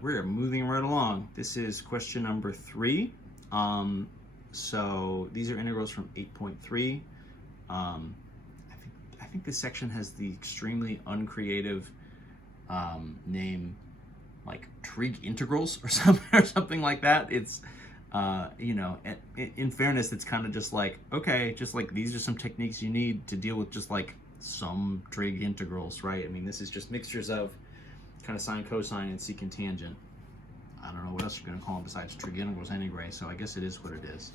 We're moving right along. This is question number 3. So these are integrals from 8.3. I think this section has the extremely uncreative name, like trig integrals or something like that. It's in fairness, it's kind of just like, okay, just like these are some techniques you need to deal with just like some trig integrals, right? I mean, this is just mixtures of kind of sine, cosine, and secant, tangent. I don't know what else you're going to call them besides trig integrals anyway, so I guess it is what it is.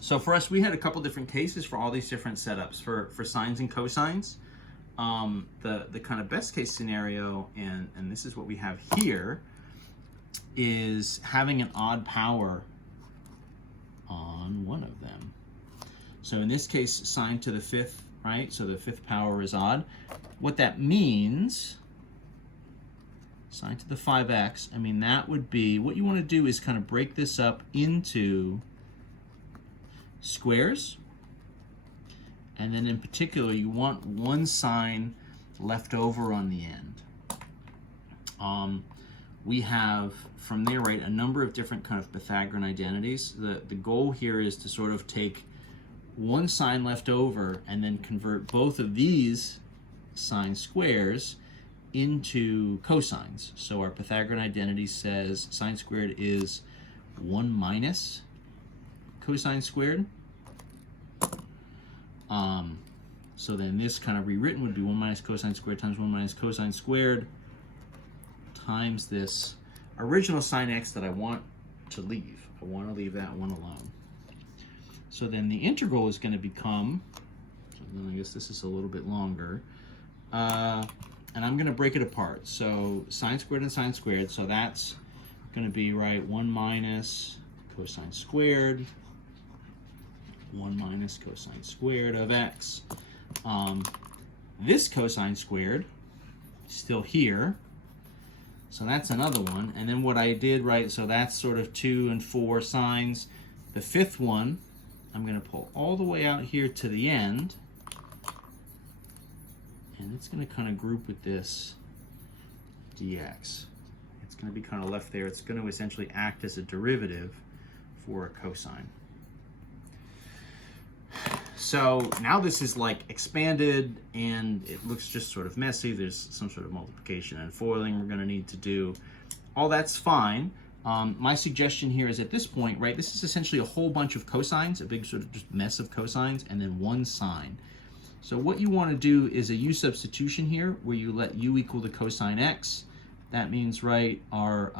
So for us, we had a couple different cases for all these different setups for sines and cosines. The kind of best case scenario, and this is what we have here, is having an odd power on one of them. So in this case, sine to the 5th, right? So the 5th power is odd. What that means, sine to the 5x, I mean, that would be, what you want to do is kind of break this up into squares. And then in particular, you want one sign left over on the end. We have, from there, right, a number of different kind of Pythagorean identities. The goal here is to sort of take one sign left over and then convert both of these sine squares into cosines. So our Pythagorean identity says sine squared is 1 minus cosine squared. So then this kind of rewritten would be 1 minus cosine squared times 1 minus cosine squared times this original sine x that I want to leave. I want to leave that one alone. So then the integral is going to become, so then I guess this is a little bit longer, and I'm going to break it apart. So sine squared and sine squared, so that's going to be, right, 1 minus cosine squared, 1 minus cosine squared of x. This cosine squared is still here, so that's another one. And then what I did, right, so that's sort of 2 and 4 sines. The 5th one, I'm going to pull all the way out here to the end, and it's going to kind of group with this dx. It's going to be kind of left there. It's going to essentially act as a derivative for a cosine. So now this is like expanded and it looks just sort of messy. There's some sort of multiplication and foiling we're going to need to do. All that's fine. My suggestion here is at this point, right, this is essentially a whole bunch of cosines, a big sort of just mess of cosines, and then one sine. So what you want to do is a u substitution here where you let u equal to cosine x. That means, right, our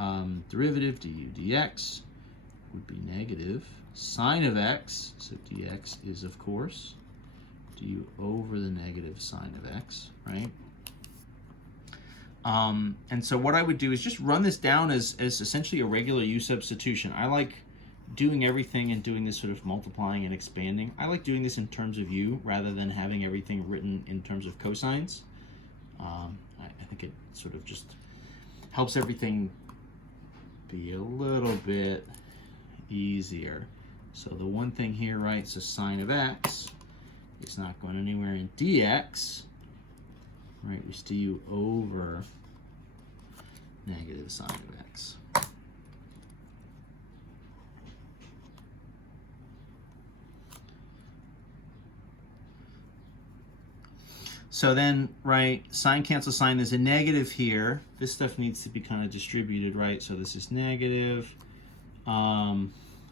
derivative du dx would be negative sine of x, so dx is, of course, du over the negative sine of x, right? And so what I would do is just run this down as essentially a regular u substitution. I like doing everything and doing this sort of multiplying and expanding. I like doing this in terms of u rather than having everything written in terms of cosines. I think it sort of just helps everything be a little bit easier. So the one thing here, right, so sine of x is not going anywhere in dx, right, it's du over negative sine of x. So then, right, sine cancels sine, there's a negative here. This stuff needs to be kind of distributed, right? So this is negative.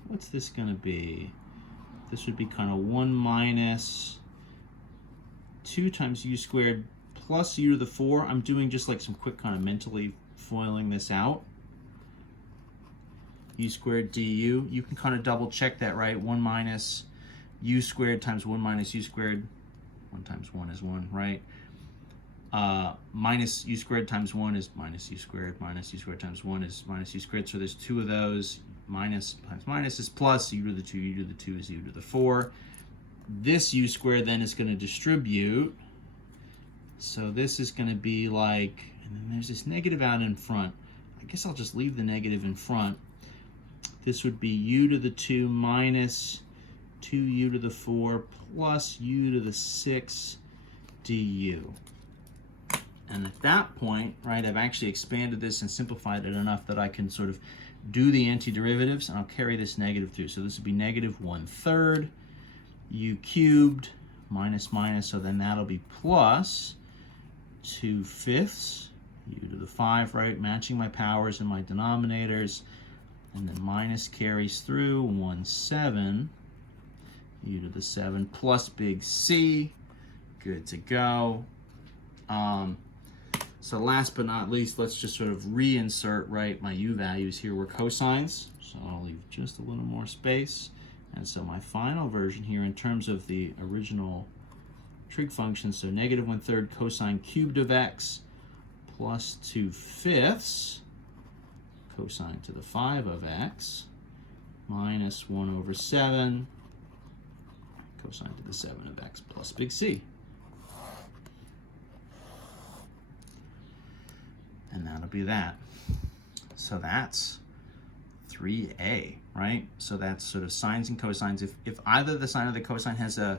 What's this going to be? This would be kind of 1 minus 2 times u squared plus u to the 4. I'm doing just like some quick kind of mentally foiling this out. U squared du. You can kind of double check that, right? 1 minus u squared times 1 minus u squared. 1 times 1 is 1, right? Minus u squared times 1 is minus u squared. Minus u squared times 1 is minus u squared. So there's 2 of those. Minus times minus is plus. U to the 2, u to the 2 is u to the 4. This u squared then is going to distribute. So this is going to be like, and then there's this negative out in front. I guess I'll just leave the negative in front. This would be u to the 2 minus 2u to the 4 plus u to the 6 du. And at that point, right, I've actually expanded this and simplified it enough that I can sort of do the antiderivatives, and I'll carry this negative through. So this would be negative 1/3 u cubed minus minus, so then that'll be plus 2/5 u to the 5, right, matching my powers and my denominators, and then minus carries through 1/7 u to the 7 plus big C. Good to go. So last but not least, let's just sort of reinsert, right, my u values here were cosines. So I'll leave just a little more space. And so my final version here in terms of the original trig function, so negative 1/3 cosine cubed of x plus 2/5 cosine to the 5 of x minus 1/7 cosine to the 7 of x plus big C. And that'll be that. So that's 3a, right? So that's sort of sines and cosines. If either the sine or the cosine has an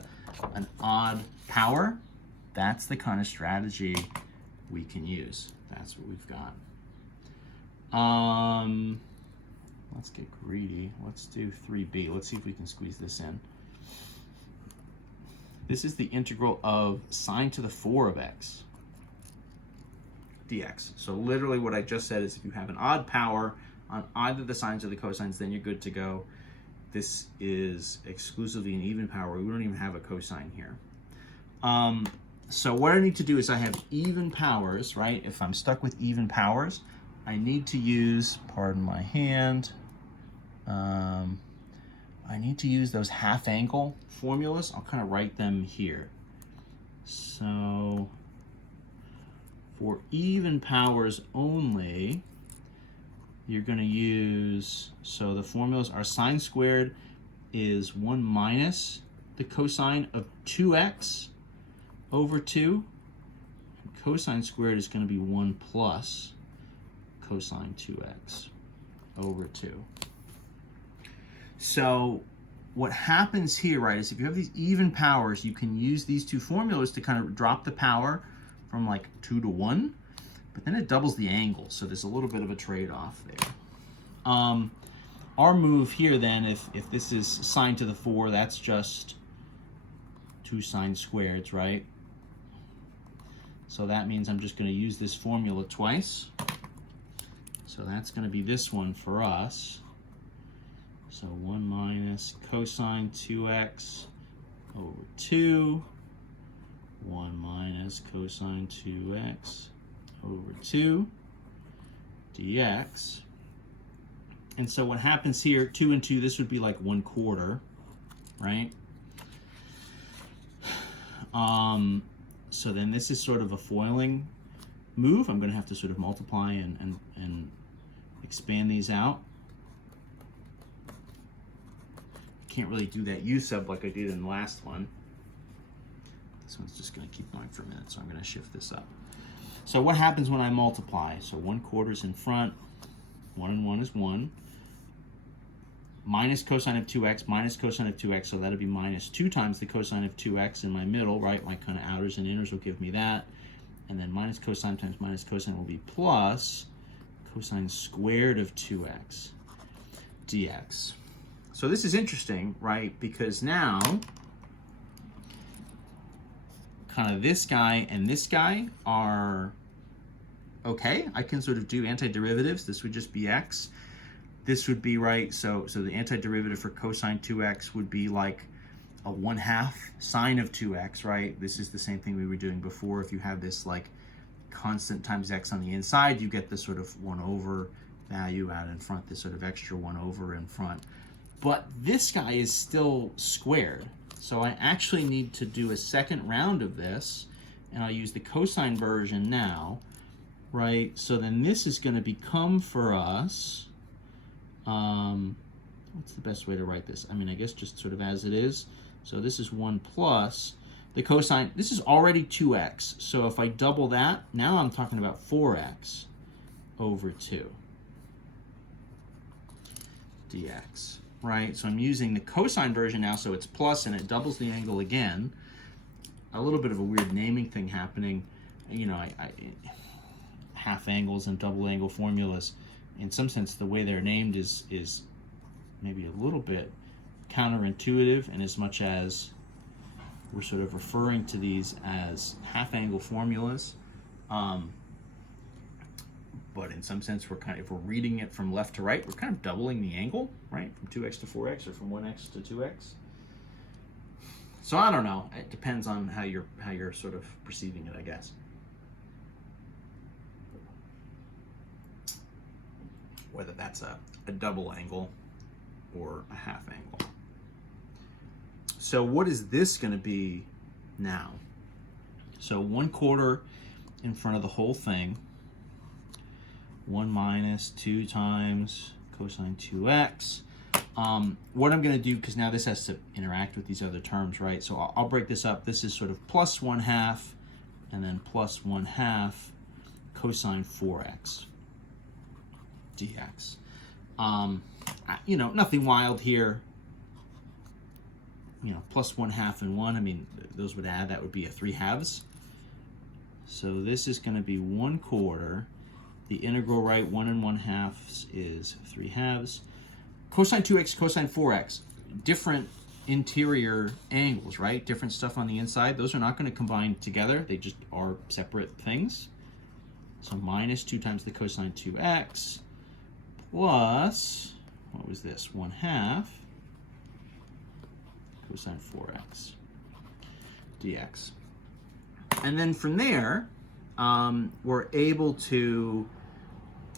odd power, that's the kind of strategy we can use. That's what we've got. Let's get greedy. Let's do 3b. Let's see if we can squeeze this in. This is the integral of sine to the 4 of x dx. So literally what I just said is if you have an odd power on either the sines or the cosines, then you're good to go. This is exclusively an even power. We don't even have a cosine here. So what I need to do is I have even powers, right? If I'm stuck with even powers, I need to use, pardon my hand, I need to use those half angle formulas. I'll kind of write them here. So for even powers only, you're going to use, so the formulas are sine squared is 1 minus the cosine of 2x over 2. And cosine squared is going to be 1 plus cosine 2x over 2. So what happens here, right, is if you have these even powers, you can use these two formulas to kind of drop the power from like 2 to 1, but then it doubles the angle, so there's a little bit of a trade-off there. Our move here then, if this is sine to the 4, that's just 2 sine squareds, right? So that means I'm just going to use this formula twice. So that's going to be this one for us. So 1 minus cosine 2x over 2. 1 minus cosine 2x over 2 dx. And so what happens here, 2 and 2, this would be like 1/4, right? So then this is sort of a foiling move. I'm going to have to sort of multiply and expand these out. Can't really do that u sub like I did in the last one. This one's just going to keep going for a minute, so I'm going to shift this up. So what happens when I multiply? So 1/4 is in front, 1 and 1 is 1. Minus cosine of 2x minus cosine of 2x, so that'll be minus 2 times the cosine of 2x in my middle, right? My kind of outers and inners will give me that. And then minus cosine times minus cosine will be plus cosine squared of 2x dx. So this is interesting, right? Because now kind of this guy and this guy are okay. I can sort of do antiderivatives. This would just be x. This would be, right, so the antiderivative for cosine 2x would be like a 1/2 sine of 2x, right? This is the same thing we were doing before. If you have this like constant times x on the inside, you get this sort of 1/, value out in front, this sort of extra 1/, in front. But this guy is still squared. So I actually need to do a second round of this, and I'll use the cosine version now, right? So then this is going to become for us, what's the best way to write this? I mean, I guess just sort of as it is. So this is 1 plus the cosine. This is already 2x. So if I double that, now I'm talking about 4x over 2 dx, right? So I'm using the cosine version now, so it's plus and it doubles the angle again. A little bit of a weird naming thing happening. you know, half angles and double angle formulas, in some sense, the way they're named is maybe a little bit counterintuitive, in as much as we're sort of referring to these as half angle formulas. But in some sense, if we're reading it from left to right, we're kind of doubling the angle, right? From 2x to 4x, or from 1x to 2x. So I don't know. It depends on how you're sort of perceiving it, I guess. Whether that's a double angle or a half angle. So what is this going to be now? So 1/4 in front of the whole thing. 1 minus 2 times cosine 2x. What I'm going to do, because now this has to interact with these other terms, right? So I'll break this up. This is sort of plus 1/2 and then plus 1/2 cosine 4x dx. You know, nothing wild here. You know, plus 1/2 and 1, I mean, those would add, that would be a 3/2. So this is going to be 1/4. The integral, right, 1 and 1/2 is 3/2. Cosine 2x, cosine 4x, different interior angles, right? Different stuff on the inside. Those are not going to combine together. They just are separate things. So minus 2 times the cosine 2x plus, what was this, 1/2 cosine 4x dx. And then from there, we're able to,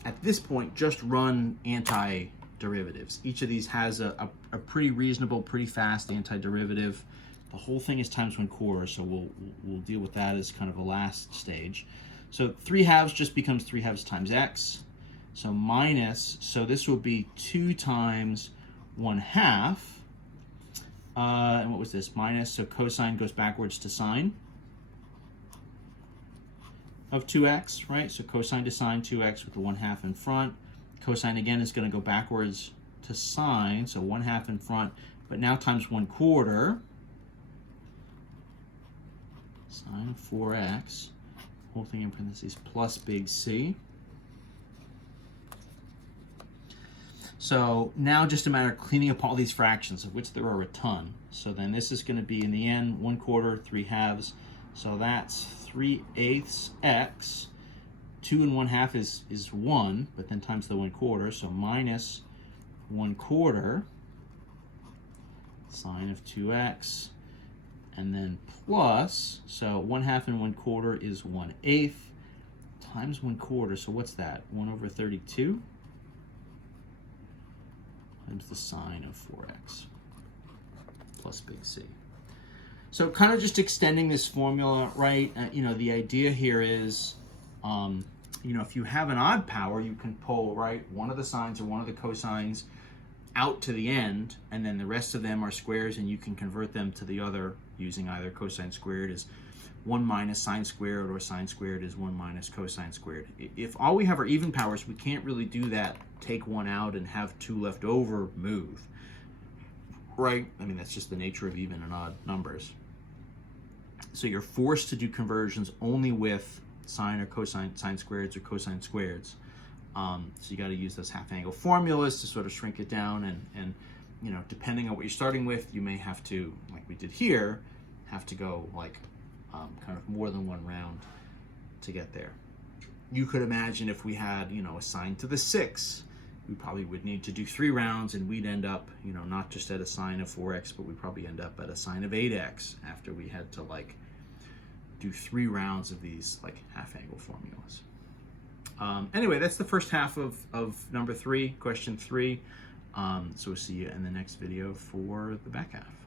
at this point, just run anti-derivatives. Each of these has a pretty reasonable, pretty fast antiderivative. The whole thing is times 1/4, so we'll deal with that as kind of a last stage. So 3/2 just becomes 3/2 times x. So minus, so this will be 2 times 1/2. And what was this? Minus, so cosine goes backwards to sine of 2x, right? So cosine to sine 2x with the 1/2 in front. Cosine again is going to go backwards to sine, so 1/2 in front, but now times 1/4 sine of 4x, whole thing in parentheses, plus big C. So now just a matter of cleaning up all these fractions, of which there are a ton. So then this is going to be, in the end, 1/4, 3/2. So that's 3/8 x. 2 and 1/2 is 1, but then times the 1/4, so minus 1/4 sine of 2x, and then plus, so 1/2 and 1/4 is 1/8 times 1/4, so what's that? 1/32 times the sine of 4x plus big C. So kind of just extending this formula, right? You know, the idea here is, you know, if you have an odd power, you can pull, right, one of the sines or one of the cosines out to the end, and then the rest of them are squares, and you can convert them to the other using either cosine squared as 1 minus sine squared, or sine squared is 1 minus cosine squared. If all we have are even powers, we can't really do that, take one out and have 2 left over move, right? I mean, that's just the nature of even and odd numbers. So you're forced to do conversions only with sine or cosine, sine squareds or cosine squareds. So you got to use those half angle formulas to sort of shrink it down, and you know, depending on what you're starting with, you may have to, like we did here, have to go like kind of more than one round to get there. You could imagine if we had, you know, a sine to the 6, we probably would need to do 3 rounds, and we'd end up, you know, not just at a sine of 4x, but we'd probably end up at a sine of 8x after we had to like do 3 rounds of these like half angle formulas. Anyway, that's the first half of number 3, question 3. So we'll see you in the next video for the back half.